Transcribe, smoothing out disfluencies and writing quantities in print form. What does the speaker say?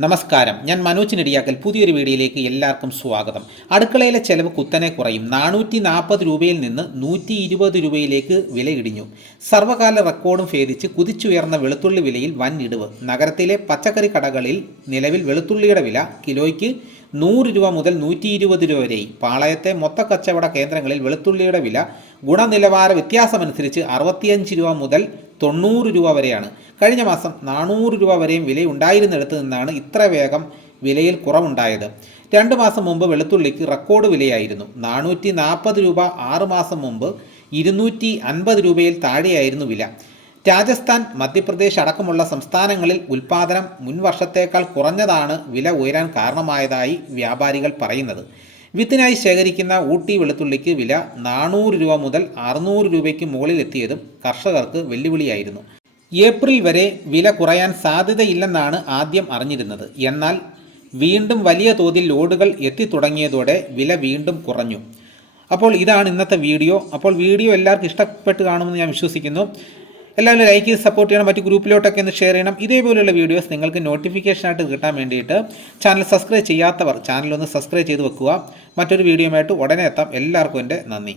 നമസ്കാരം, ഞാൻ മനോജ് നെടിയാക്കൽ. പുതിയൊരു വീഡിയോയിലേക്ക് എല്ലാവർക്കും സ്വാഗതം. അടുക്കളയിലെ ചെലവ് കുത്തനെ കുറയും. 440 രൂപയിൽ നിന്ന് 120 രൂപയിലേക്ക് വില ഇടിഞ്ഞു. സർവകാല റെക്കോർഡും ഭേദിച്ച് കുതിച്ചുയർന്ന വെളുത്തുള്ളി വിലയിൽ വൻ ഇടിവ്. നഗരത്തിലെ പച്ചക്കറി കടകളിൽ നിലവിൽ വെളുത്തുള്ളിയുടെ വില കിലോയ്ക്ക് 100 രൂപ മുതൽ 120 രൂപ വരെയായി. പാളയത്തെ മൊത്തക്കച്ചവട കേന്ദ്രങ്ങളിൽ വെളുത്തുള്ളിയുടെ വില ഗുണനിലവാര വ്യത്യാസമനുസരിച്ച് 65 രൂപ മുതൽ 90 രൂപ വരെയാണ്. കഴിഞ്ഞ മാസം 400 രൂപ വരെയും വിലയുണ്ടായിരുന്നിടത്ത് നിന്നാണ് ഇത്ര വേഗം വിലയിൽ കുറവുണ്ടായത്. 2 മാസം മുമ്പ് വെളുത്തുള്ളിക്ക് റെക്കോർഡ് വിലയായിരുന്നു. 440 രൂപ. 6 മാസം മുമ്പ് 250 രൂപയിൽ താഴെയായിരുന്നു വില. രാജസ്ഥാൻ, മധ്യപ്രദേശ് അടക്കമുള്ള സംസ്ഥാനങ്ങളിൽ ഉൽപ്പാദനം മുൻ വർഷത്തേക്കാൾ കുറഞ്ഞതാണ് വില ഉയരാൻ കാരണമായതായി വ്യാപാരികൾ പറയുന്നത്. വിത്തിനായി ശേഖരിക്കുന്ന ഊട്ടി വെളുത്തുള്ളിക്ക് വില 400 രൂപ മുതൽ 600 രൂപയ്ക്ക് മുകളിലെത്തിയതും കർഷകർക്ക് വെല്ലുവിളിയായിരുന്നു. ഏപ്രിൽ വരെ വില കുറയാൻ സാധ്യതയില്ലെന്നാണ് ആദ്യം അറിഞ്ഞിരുന്നത്. എന്നാൽ വീണ്ടും വലിയ തോതിൽ ലോഡുകൾ എത്തിത്തുടങ്ങിയതോടെ വില വീണ്ടും കുറഞ്ഞു. അപ്പോൾ ഇതാണ് ഇന്നത്തെ വീഡിയോ. അപ്പോൾ വീഡിയോ എല്ലാവർക്കും ഇഷ്ടപ്പെട്ട് കാണുമെന്ന് ഞാൻ വിശ്വസിക്കുന്നു. എല്ലാവരും ലൈക്ക് ചെയ്ത് സപ്പോർട്ട് ചെയ്യണം. മറ്റ് ഗ്രൂപ്പിലോട്ടൊക്കെ ഒന്ന് ഷെയർ ചെയ്യണം. ഇതേപോലെയുള്ള വീഡിയോസ് നിങ്ങൾക്ക് നോട്ടിഫിക്കേഷനായിട്ട് കിട്ടാൻ വേണ്ടിയിട്ട് ചാനൽ സബ്സ്ക്രൈബ് ചെയ്യാത്തവർ ചാനലൊന്ന് സബ്സ്ക്രൈബ് ചെയ്ത് വെക്കുക. മറ്റൊരു വീഡിയോയുമായിട്ട് ഉടനെ എത്താം. എല്ലാവർക്കും എൻ്റെ നന്ദി.